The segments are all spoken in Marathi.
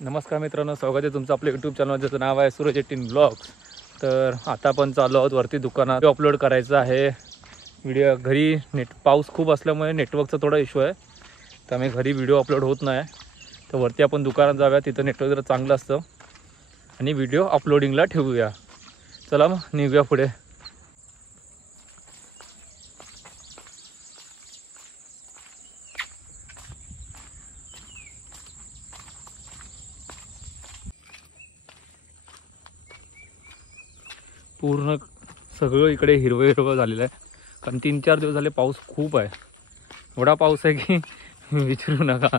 नमस्कार मित्रांनो, स्वागत आहे तुमचं आपल्या यूट्यूब चॅनल ज्याचं नाव आहे सूरज 18 ब्लॉग्स। तर आता आपण चाललो आहोत वरती दुकानात अपलोड करायचं आहे व्हिडिओ। घरी पाऊस खूप असल्यामुळे नेटवर्कचा थोडा इश्यू आहे, त्यामुळे घरी व्हिडिओ अपलोड होत नाही। तर वरती आपण दुकानात जाऊया, तिथं नेटवर्क जरा चांगलं असतं आणि व्हिडिओ अपलोडिंगला ठेवूया। चला मग निघूया पुढे। पूर्ण सगळं इकडे हिरवं हिरवं झालेलं आहे, कारण 3-4 दिवस झाले पाऊस खूप आहे। एवढा पाऊस आहे की विचारू नका।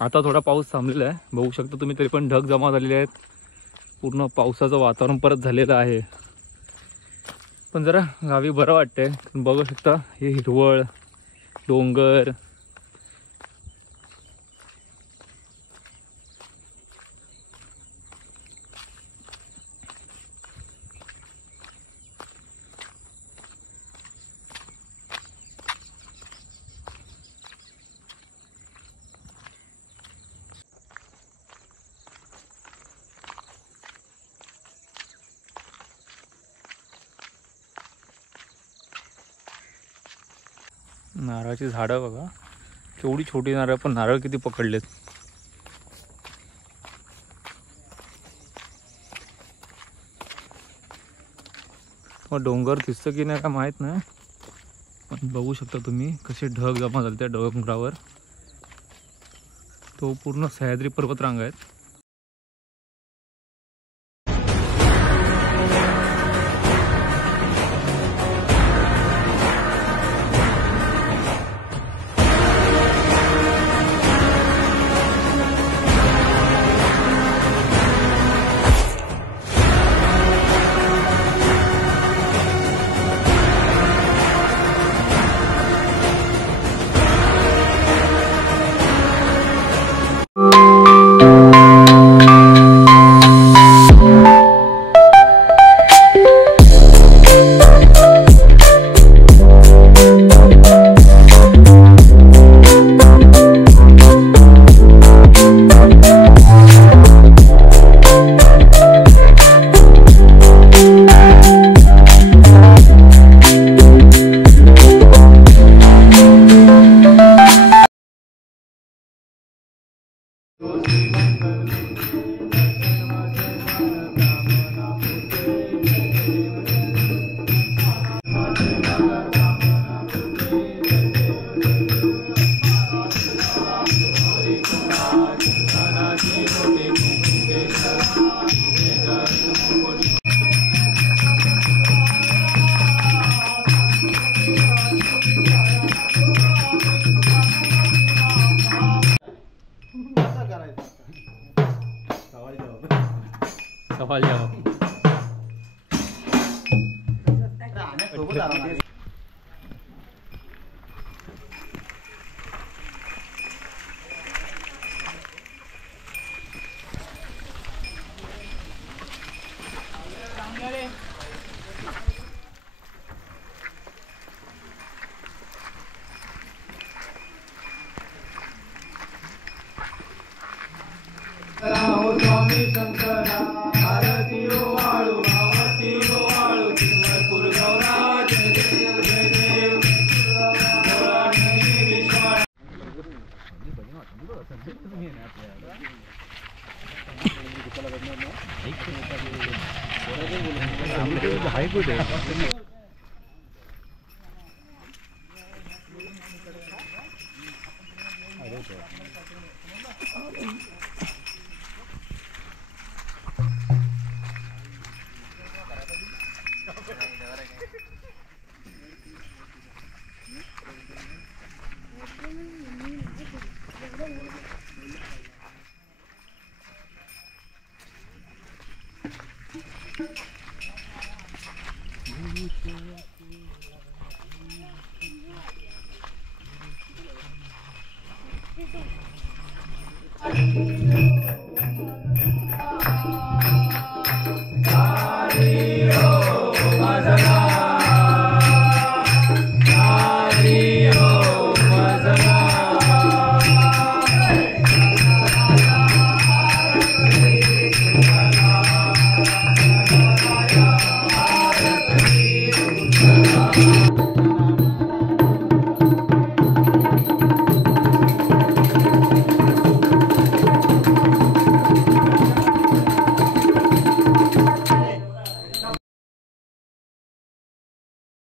आता थोडा पाऊस थांबलेला आहे, बघू शकता तुम्ही, तरी पण ढग जमा झालेले आहेत। पूर्ण पावसाचं वातावरण परत झालेलं आहे, पण जरा गावी बरं वाटतंय। बघू शकता हे हिरवळ डोंगर, नारळाची झाडं बघा केवढी छोटी नारळ, पण नारळ किती पकडलेत। मग डोंगर दिसतं की नाही का माहीत नाही, पण बघू शकता तुम्ही कसे ढग जमा झाले त्या डोंगरावर। तो पूर्ण सह्याद्री पर्वतरांग आहेत। सवाल जवाब। स्वामी शंकरा आरती वाळू आरती वाळू भरपूर गौरा जय देव जय देव हाय कुठे